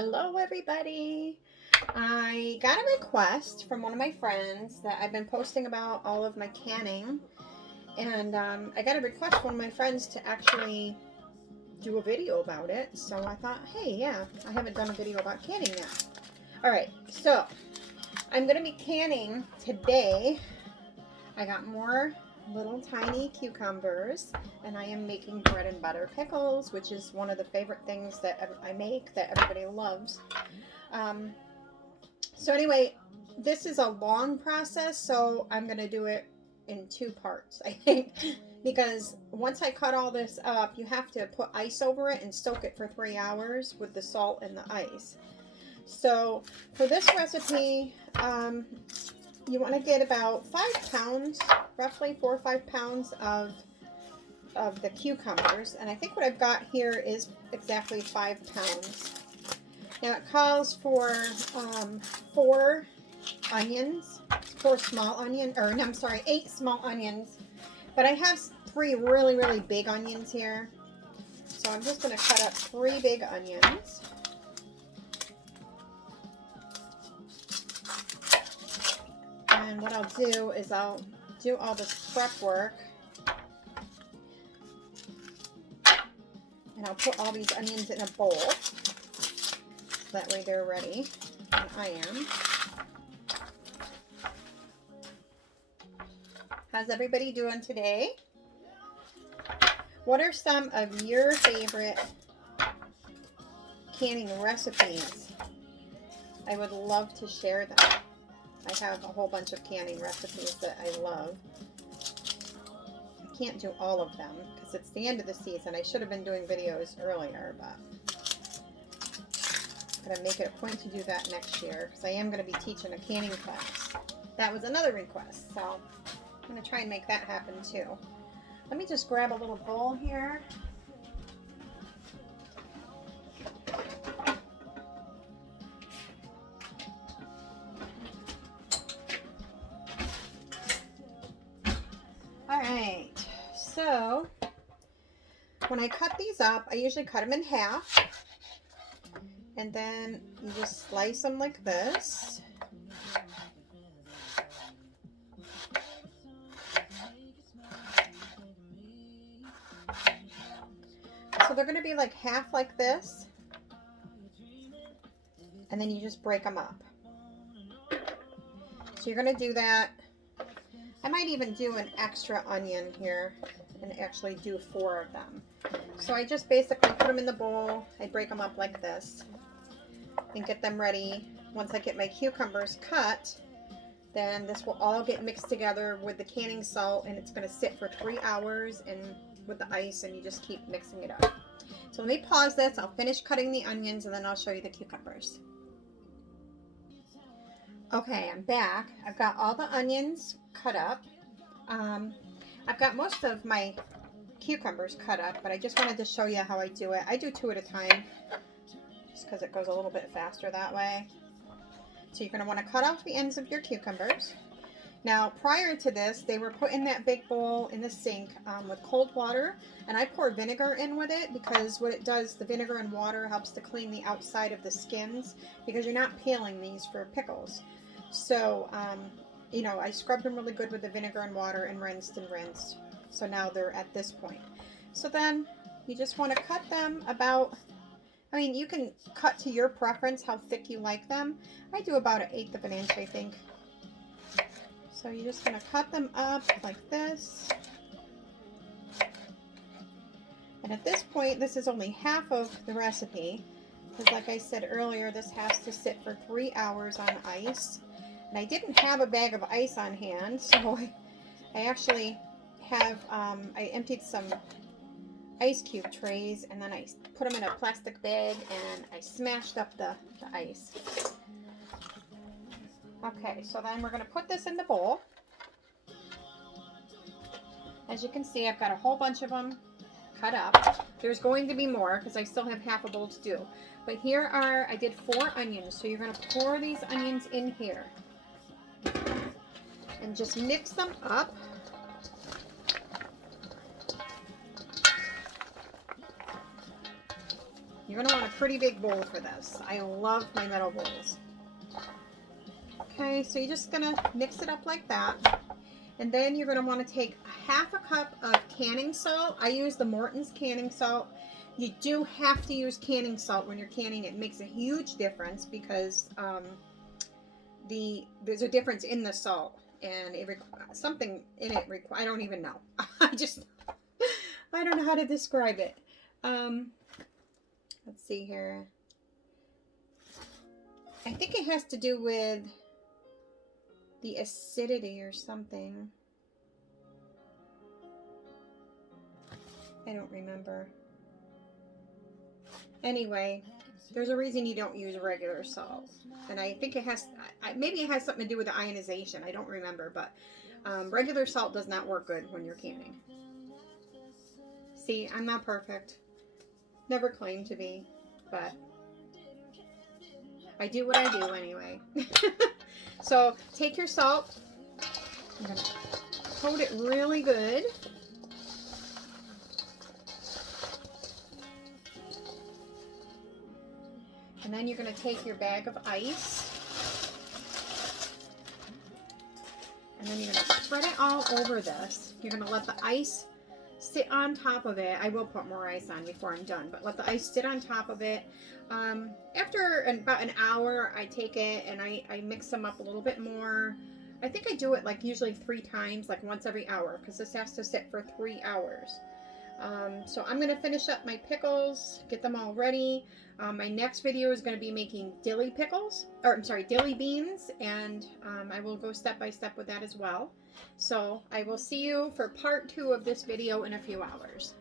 Hello everybody. I got a request from one of my friends that I've been posting about all of my canning, and I got a request from one of my friends to actually do a video about it. So I thought, hey, yeah, I haven't done a video about canning yet. Alright, so I'm going to be canning today. I got more little tiny cucumbers, and I am making bread and butter pickles, which is one of the favorite things that I make that everybody loves. So anyway, this is a long process, so I'm going to do it in two parts, I think, because once I cut all this up, you have to put ice over it and soak it for 3 hours with the salt and the ice. So for this recipe, you want to get about 5 pounds, roughly 4 or 5 pounds of the cucumbers. And I think what I've got here is exactly 5 pounds. Now it calls for 4 onions, 8 small onions. But I have 3 really, really big onions here. So I'm just going to cut up 3 big onions. And what I'll do is I'll do all this prep work, and I'll put all these onions in a bowl, so that way they're ready, and I am. How's everybody doing today? What are some of your favorite canning recipes? I would love to share them. I have a whole bunch of canning recipes that I love. I can't do all of them because it's the end of the season. I should have been doing videos earlier, but I'm going to make it a point to do that next year because I am going to be teaching a canning class. That was another request, so I'm going to try and make that happen too. Let me just grab a little bowl here. Alright, so when I cut these up, I usually cut them in half, and then you just slice them like this. So they're going to be like half like this, and then you just break them up. So you're going to do that. I might even do an extra onion here and actually do 4 of them. So I just basically put them in the bowl. I break them up like this and get them ready. Once I get my cucumbers cut, then this will all get mixed together with the canning salt, and it's going to sit for 3 hours and with the ice, and you just keep mixing it up. So let me pause this. I'll finish cutting the onions, and then I'll show you the cucumbers. Okay, I'm back. I've got all the onions cut up. I've got most of my cucumbers cut up, but I just wanted to show you how I do it. I do 2 at a time, just because it goes a little bit faster that way. So you're going to want to cut off the ends of your cucumbers. Now, prior to this, they were put in that big bowl in the sink with cold water, and I pour vinegar in with it because what it does, the vinegar and water helps to clean the outside of the skins because you're not peeling these for pickles. So, you know, I scrubbed them really good with the vinegar and water and rinsed. So now they're at this point. So then you just want to cut them about, I mean, you can cut to your preference how thick you like them. I do about 1/8 of an inch, I think. So you're just going to cut them up like this. And at this point, this is only half of the recipe. Because like I said earlier, this has to sit for 3 hours on ice. And I didn't have a bag of ice on hand, so I actually have, I emptied some ice cube trays, and then I put them in a plastic bag, and I smashed up the ice. Okay, so then we're going to put this in the bowl. As you can see, I've got a whole bunch of them cut up. There's going to be more because I still have half a bowl to do. But here are, I did 4 onions, so you're going to pour these onions in here. And just mix them up. You're going to want a pretty big bowl for this. I love my metal bowls. Okay, so you're just going to mix it up like that. And then you're going to want to take a half a cup of canning salt. I use the Morton's canning salt. You do have to use canning salt when you're canning. It makes a huge difference because there's a difference in the salt. And something in it, I don't even know. I don't know how to describe it. Let's see here. I think it has to do with the acidity or something. I don't remember. Anyway, there's a reason you don't use regular salt. And I think it has, maybe it has something to do with the ionization. I don't remember, but regular salt does not work good when you're canning. See, I'm not perfect. Never claimed to be, but I do what I do anyway. So take your salt, I'm going to coat it really good. And then you're going to take your bag of ice. And then you're going to spread it all over this. You're going to let the ice sit on top of it. I will put more ice on before I'm done, but let the ice sit on top of it. After about an hour, I take it and I mix them up a little bit more. I think I do it like usually 3 times, like once every hour, because this has to sit for 3 hours. So I'm going to finish up my pickles, get them all ready. My next video is going to be making dilly pickles, or I'm sorry, dilly beans, and I will go step by step with that as well. So I will see you for part 2 of this video in a few hours.